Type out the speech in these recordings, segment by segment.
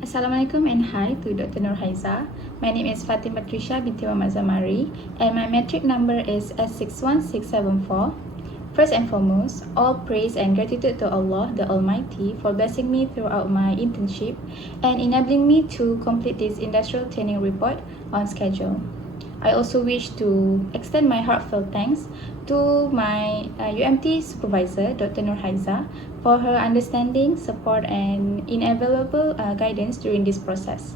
Assalamualaikum and hi to Dr. Nurhaiza. My name is Fatin Batrisyia Binti Zamari and my metric number is S61674. First and foremost, all praise and gratitude to Allah the Almighty for blessing me throughout my internship and enabling me to complete this industrial training report on schedule. I also wish to extend my heartfelt thanks to my UMT supervisor, Dr. Nurhaiza, for her understanding, support, and invaluable guidance during this process.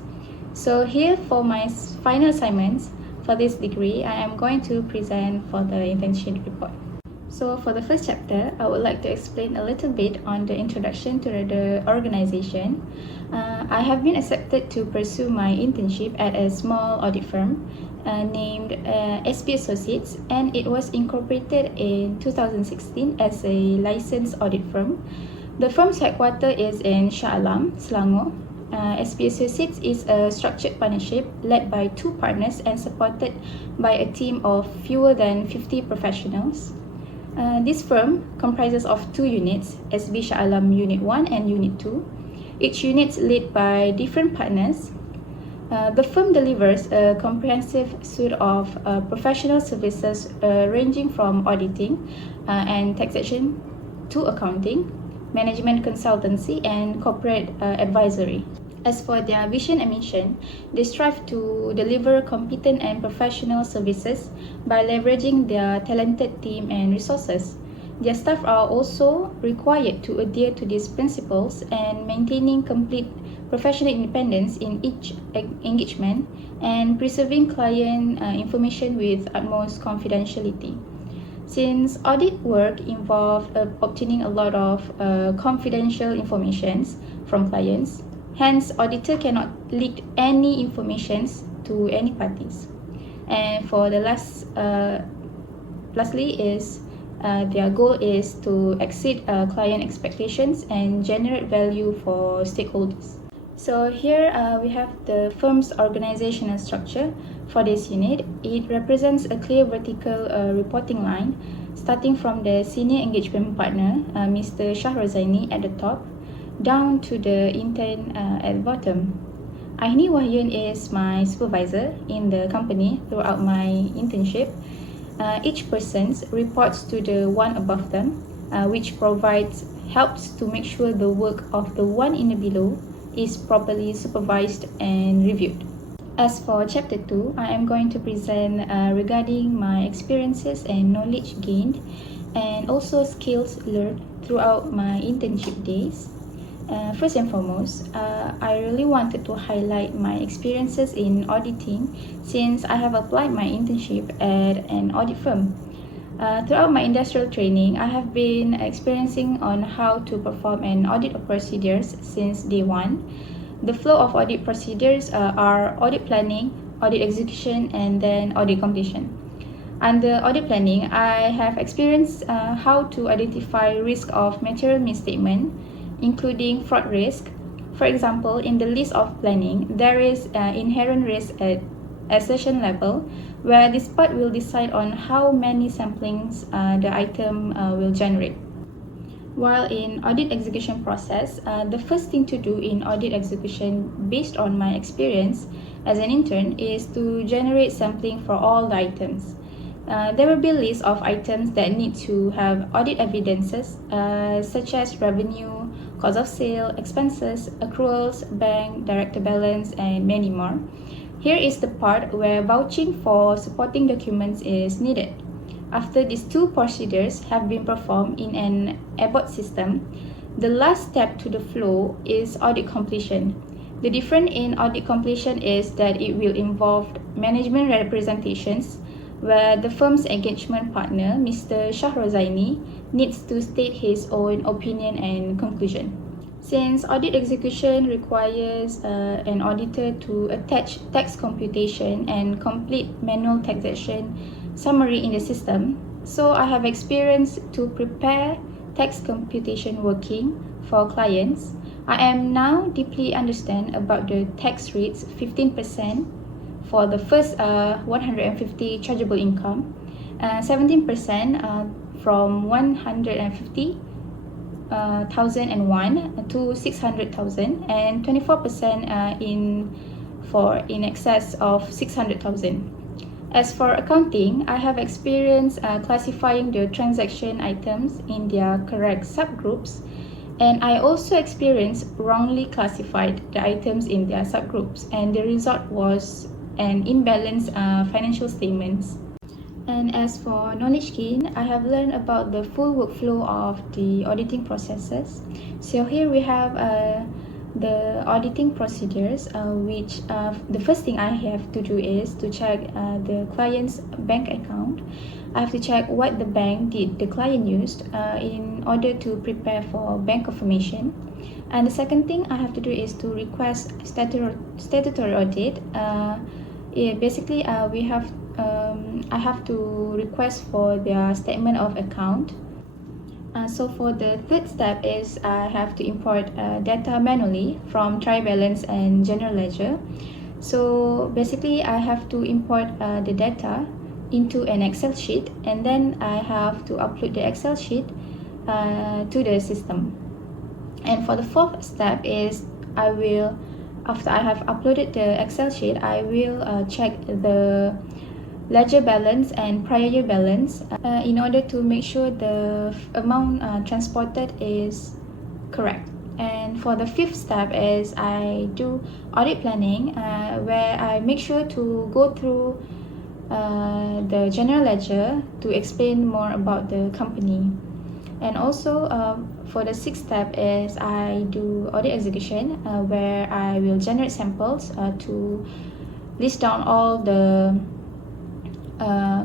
So here for my final assignments for this degree, I am going to present for the internship report. So for the first chapter, I would like to explain a little bit on the introduction to the organization. I have been accepted to pursue my internship at a small audit firm named SP Associates, and it was incorporated in 2016 as a licensed audit firm. The firm's headquarters is in Shah Alam, Selangor. SP Associates is a structured partnership led by two partners and supported by a team of fewer than 50 professionals. This firm comprises of two units, SB Shah Alam Unit 1 and Unit 2. Each unit led by different partners. The firm delivers a comprehensive suite of professional services ranging from auditing and taxation to accounting, management consultancy, and corporate advisory. As for their vision and mission, they strive to deliver competent and professional services by leveraging their talented team and resources. Their staff are also required to adhere to these principles and maintaining complete professional independence in each engagement and preserving client information with utmost confidentiality. Since audit work involves obtaining a lot of confidential information from clients, hence auditor cannot leak any information to any parties. And for the lastly is their goal is to exceed client expectations and generate value for stakeholders. So here we have the firm's organizational structure for this unit. It represents a clear vertical reporting line starting from the senior engagement partner, Mr. Shahrozaini at the top, down to the intern at the bottom. Aini Wahyun is my supervisor in the company throughout my internship. Each person reports to the one above them, which helps to make sure the work of the one in the below is properly supervised and reviewed. As for Chapter 2, I am going to present regarding my experiences and knowledge gained and also skills learned throughout my internship days. First and foremost, I really wanted to highlight my experiences in auditing since I have applied my internship at an audit firm. Throughout my industrial training, I have been experiencing on how to perform an audit of procedures since day one. The flow of audit procedures are audit planning, audit execution, and then audit completion. Under audit planning, I have experienced how to identify risk of material misstatement, including fraud risk. For example, in the list of planning, there is inherent risk at assertion level, where this part will decide on how many samplings the item will generate. While in audit execution process, the first thing to do in audit execution based on my experience as an intern is to generate sampling for all the items. There will be a list of items that need to have audit evidences such as revenue, cost of sale, expenses, accruals, bank, director balance, and many more. Here is the part where vouching for supporting documents is needed. After these two procedures have been performed in an Abbott system, the last step to the flow is audit completion. The difference in audit completion is that it will involve management representations, where the firm's engagement partner, Mr. Shahrozaini, needs to state his own opinion and conclusion. Since audit execution requires an auditor to attach tax computation and complete manual taxation summary in the system, so I have experience to prepare tax computation working for clients. I am now deeply understand about the tax rates 15% for the first 150 chargeable income, 17% from 150 1,001 to 600,000, and 24% in excess of 600,000. As for accounting, I have experience classifying the transaction items in their correct subgroups, and I also experienced wrongly classified the items in their subgroups, and the result was an imbalanced financial statements. And as for knowledge gain, I have learned about the full workflow of the auditing processes. So here we have the auditing procedures, which the first thing I have to do is to check the client's bank account. I have to check what the bank did the client used in order to prepare for bank confirmation. And the second thing I have to do is to request statutory audit. Basically, I have to request for their statement of account. So for the third step is I have to import data manually from trial balance and general ledger. So basically I have to import the data into an Excel sheet, and then I have to upload the Excel sheet to the system. And for the fourth step is after I have uploaded the Excel sheet, I will check the ledger balance and prior year balance in order to make sure the amount transported is correct. And for the fifth step is I do audit planning, where I make sure to go through the general ledger to explain more about the company. And also for the sixth step is I do audit execution, where I will generate samples to list down all the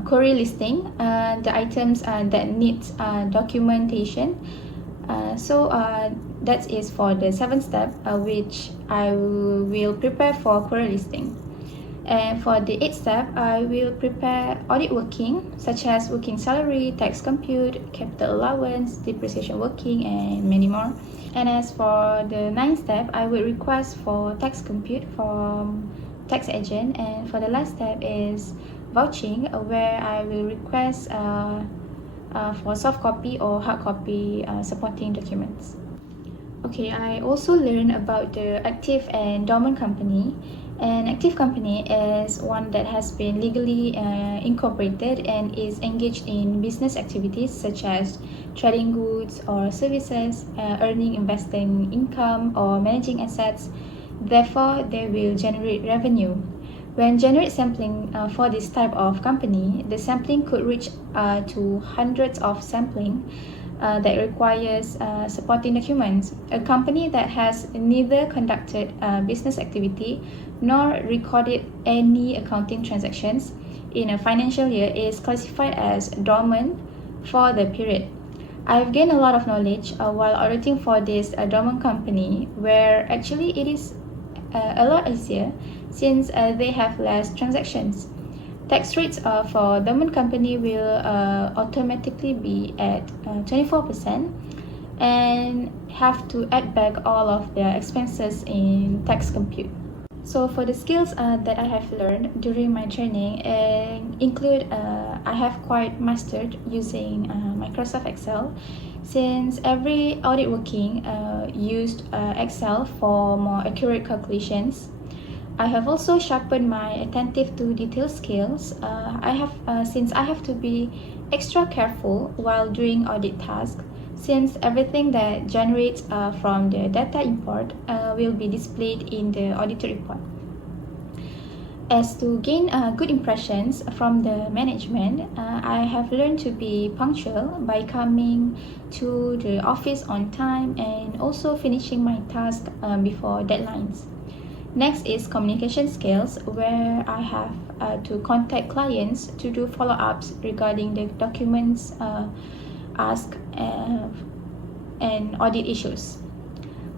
query listing, the items that need documentation. So that is for the seventh step, which I will prepare for query listing. And for the eighth step, I will prepare audit working, such as working salary, tax compute, capital allowance, depreciation working, and many more. And as for the ninth step, I will request for tax compute from tax agent. And for the last step is vouching, where I will request for soft copy or hard copy supporting documents. Okay, I also learned about the active and dormant company. An active company is one that has been legally incorporated and is engaged in business activities such as trading goods or services, earning investing income, or managing assets. Therefore, they will generate revenue. When generate sampling for this type of company, the sampling could reach to hundreds of sampling that requires supporting documents. A company that has neither conducted business activity nor recorded any accounting transactions in a financial year is classified as dormant for the period. I've gained a lot of knowledge while auditing for this dormant company, where actually it is a lot easier since they have less transactions. Tax rates for dormant company will automatically be at 24% and have to add back all of their expenses in tax compute. So for the skills that I have learned during my training include I have quite mastered using Microsoft Excel, since every audit working used Excel for more accurate calculations. I have also sharpened my attentive to detail skills. Since I have to be extra careful while doing audit tasks, since everything that generates from the data import will be displayed in the audit report. As to gain good impressions from the management, I have learned to be punctual by coming to the office on time and also finishing my task before deadlines. Next is communication skills, where I have to contact clients to do follow-ups regarding the documents asked and audit issues.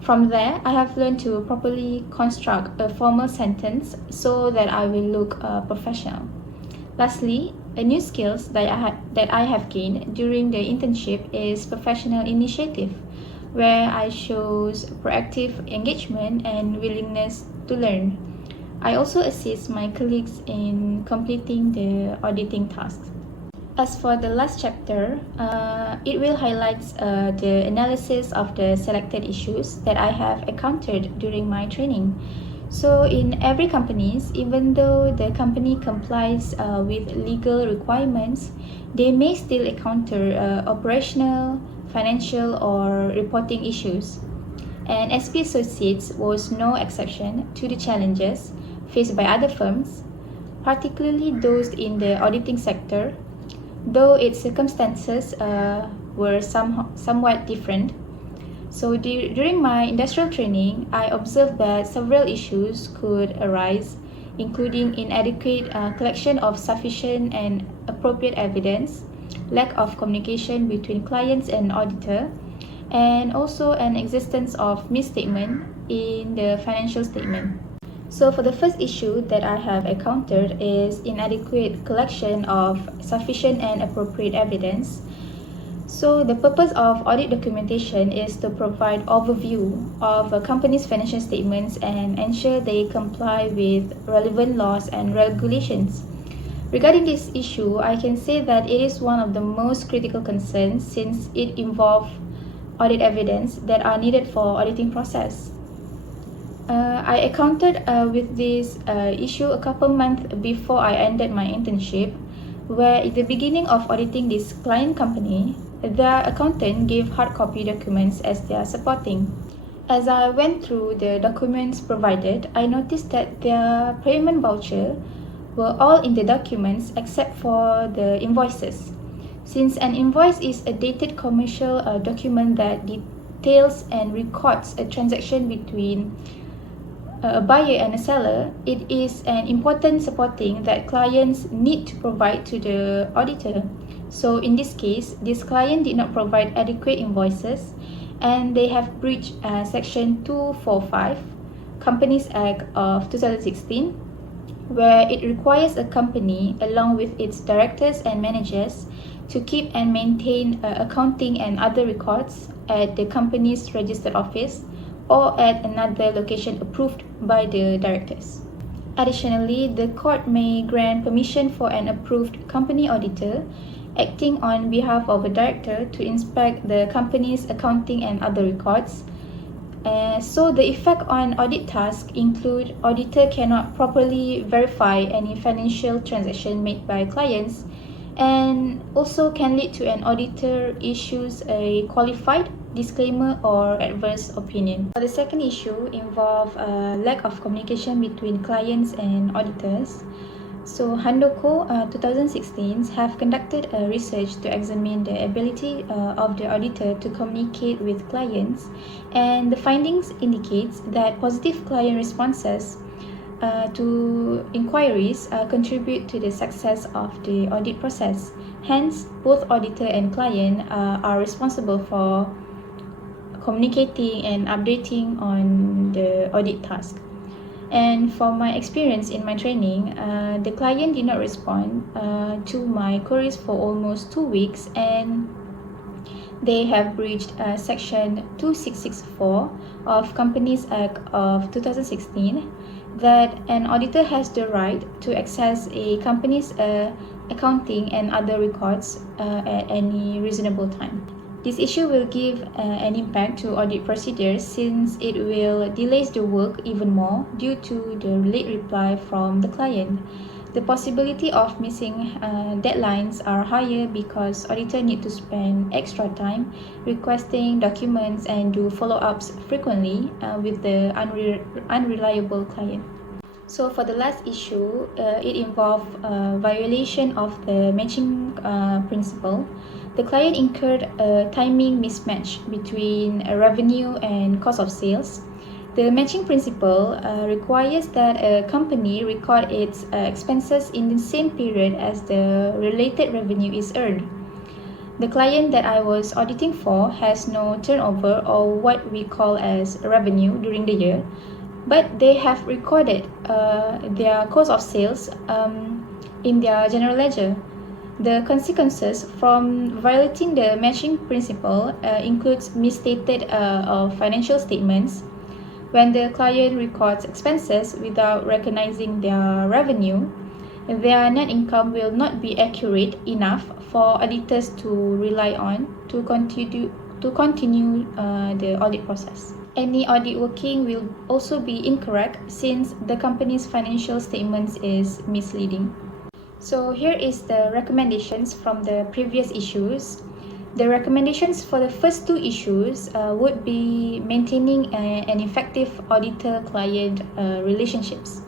From there, I have learned to properly construct a formal sentence so that I will look professional. Lastly, a new skills that I have gained during the internship is professional initiative, where I shows proactive engagement and willingness to learn. I also assist my colleagues in completing the auditing tasks. As for the last chapter, it will highlight the analysis of the selected issues that I have encountered during my training. So in every company, even though the company complies with legal requirements, they may still encounter operational, financial, or reporting issues. And SP Associates was no exception to the challenges faced by other firms, particularly those in the auditing sector, though its circumstances were somewhat different. So during my industrial training, I observed that several issues could arise, including inadequate collection of sufficient and appropriate evidence, lack of communication between clients and auditor, and also an existence of misstatement in the financial statement. So for the first issue that I have encountered is inadequate collection of sufficient and appropriate evidence. So the purpose of audit documentation is to provide overview of a company's financial statements and ensure they comply with relevant laws and regulations. Regarding this issue, I can say that it is one of the most critical concerns since it involves audit evidence that are needed for auditing process. I encountered with this issue a couple months before I ended my internship, where at the beginning of auditing this client company, the accountant gave hard copy documents as their supporting. As I went through the documents provided, I noticed that their payment voucher were all in the documents except for the invoices. Since an invoice is a dated commercial document that details and records a transaction between a buyer and a seller, it is an important supporting that clients need to provide to the auditor. So in this case, this client did not provide adequate invoices and they have breached Section 245, Companies Act of 2016, where it requires a company, along with its directors and managers, to keep and maintain accounting and other records at the company's registered office or at another location approved by the directors. Additionally, the court may grant permission for an approved company auditor acting on behalf of a director to inspect the company's accounting and other records. So the effect on audit tasks include auditor cannot properly verify any financial transaction made by clients and also can lead to an auditor issues a qualified disclaimer or adverse opinion. The second issue involves lack of communication between clients and auditors. So Handoko 2016 have conducted a research to examine the ability of the auditor to communicate with clients, and the findings indicates that positive client responses to inquiries contribute to the success of the audit process. Hence, both auditor and client are responsible for communicating and updating on the audit task. And from my experience in my training, the client did not respond to my queries for almost 2 weeks, and they have breached Section 2664 of Companies Act of 2016 that an auditor has the right to access a company's accounting and other records at any reasonable time. This issue will give an impact to audit procedures since it will delay the work even more due to the late reply from the client. The possibility of missing deadlines are higher because auditors need to spend extra time requesting documents and do follow-ups frequently with the unreliable client. So for the last issue, it involved violation of the matching principle. The client incurred a timing mismatch between revenue and cost of sales. The matching principle requires that a company record its expenses in the same period as the related revenue is earned. The client that I was auditing for has no turnover or what we call as revenue during the year, but they have recorded their cost of sales in their general ledger. The consequences from violating the matching principle includes misstated of financial statements. When the client records expenses without recognizing their revenue, their net income will not be accurate enough for auditors to rely on to continue the audit process. Any audit working will also be incorrect since the company's financial statements is misleading. So here is the recommendations from the previous issues. The recommendations for the first two issues would be maintaining an effective auditor-client relationships.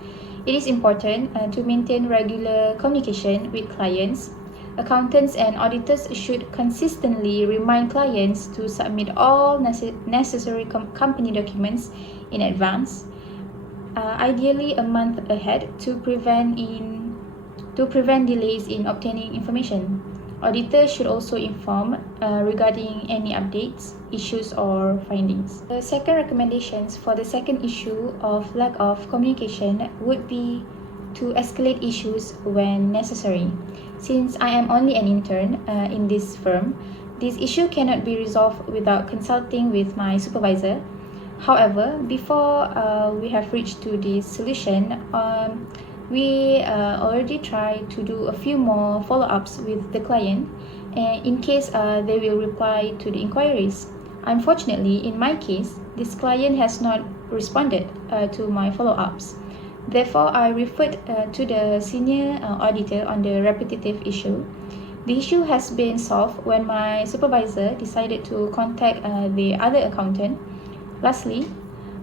It is important to maintain regular communication with clients. Accountants and auditors should consistently remind clients to submit all necessary company documents in advance, ideally a month ahead, to prevent delays in obtaining information. Auditors should also inform regarding any updates, issues, or findings. The second recommendations for the second issue of lack of communication would be to escalate issues when necessary. Since I am only an intern in this firm, this issue cannot be resolved without consulting with my supervisor. However, before we have reached to this solution, we already try to do a few more follow-ups with the client in case they will reply to the inquiries. Unfortunately, in my case, this client has not responded to my follow-ups. Therefore, I referred to the senior auditor on the repetitive issue. The issue has been solved when my supervisor decided to contact the other accountant. Lastly,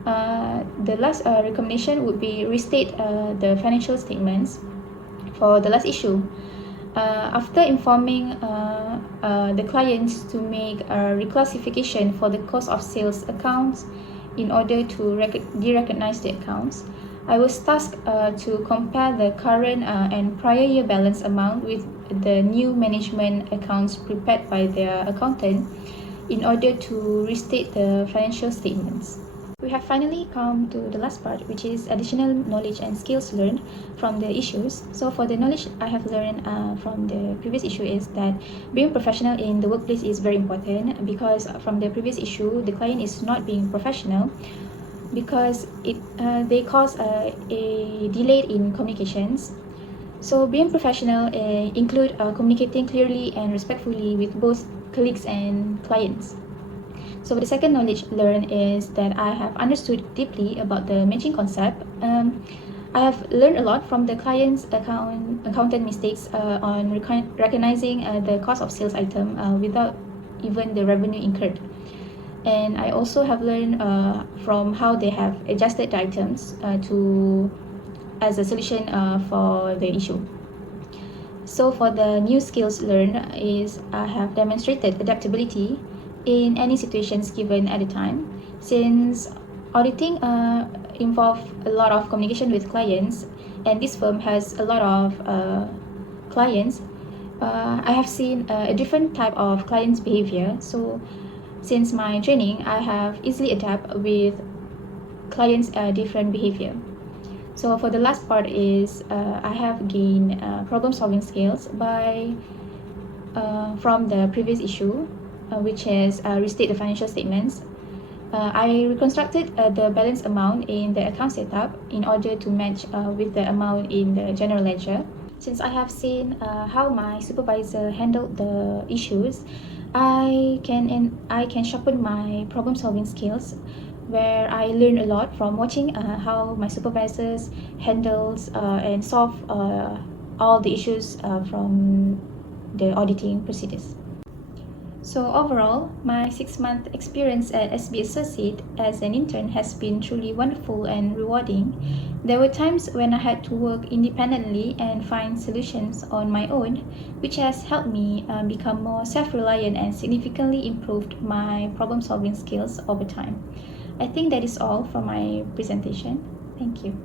the last recommendation would be restate the financial statements for the last issue. After informing the clients to make a reclassification for the cost of sales accounts in order to de-recognize the accounts, I was tasked to compare the current and prior year balance amount with the new management accounts prepared by their accountant in order to restate the financial statements. We have finally come to the last part, which is additional knowledge and skills learned from the issues. So for the knowledge I have learned from the previous issue is that being professional in the workplace is very important, because from the previous issue, the client is not being professional because they cause a delay in communications. So being professional include communicating clearly and respectfully with both colleagues and clients. So the second knowledge learned is that I have understood deeply about the matching concept. I have learned a lot from the client's accountant mistakes on recognizing the cost of sales item without even the revenue incurred. And I also have learned from how they have adjusted the items as a solution for the issue. So for the new skills learned is I have demonstrated adaptability in any situations given at the time. Since auditing involves a lot of communication with clients, and this firm has a lot of clients, I have seen a different type of clients' behavior. So since my training, I have easily adapt with clients' different behavior. So for the last part is I have gained problem-solving skills from the previous issue, which is restate the financial statements. I reconstructed the balance amount in the account setup in order to match with the amount in the general ledger. Since I have seen how my supervisor handled the issues, I can sharpen my problem-solving skills, where I learn a lot from watching how my supervisors handles and solve all the issues from the auditing procedures. So overall, my 6-month experience at SB Associate as an intern has been truly wonderful and rewarding. There were times when I had to work independently and find solutions on my own, which has helped me become more self-reliant and significantly improved my problem-solving skills over time. I think that is all for my presentation. Thank you.